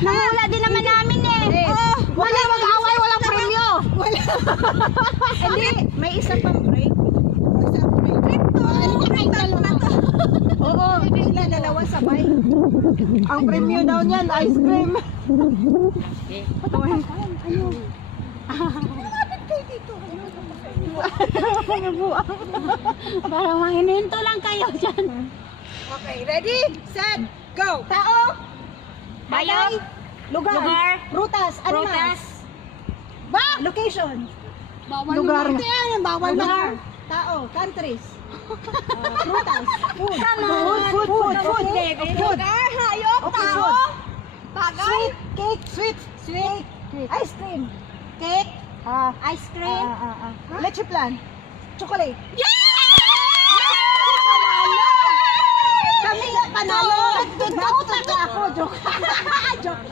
Nahula din naman namin eh. Oh, wala mag-away, walang premyo. Wala. Hindi, may isa pang break. Isang break. Oo, sila dalawa sabay. Ang premyo daw niyan, ice cream. Parang manghininto lang kayo dyan. Okay, ready, set, go. Tao, Bayog, lugar, lugar, prutas, animals. prutas, Ba? Location. Bawal Lugar naman nga. yan. Bawal Lugar. na. Tao, countries. Prutas, food. Come on. Food. Okay, Okay, food. Hayop, Okay, tao, food. bagay. Sweet, cake. Ice cream. cake, Ah, ice cream. Leche plan. Chocolate. Kami nga panalo. Nagtutok ako. Joke. Joke.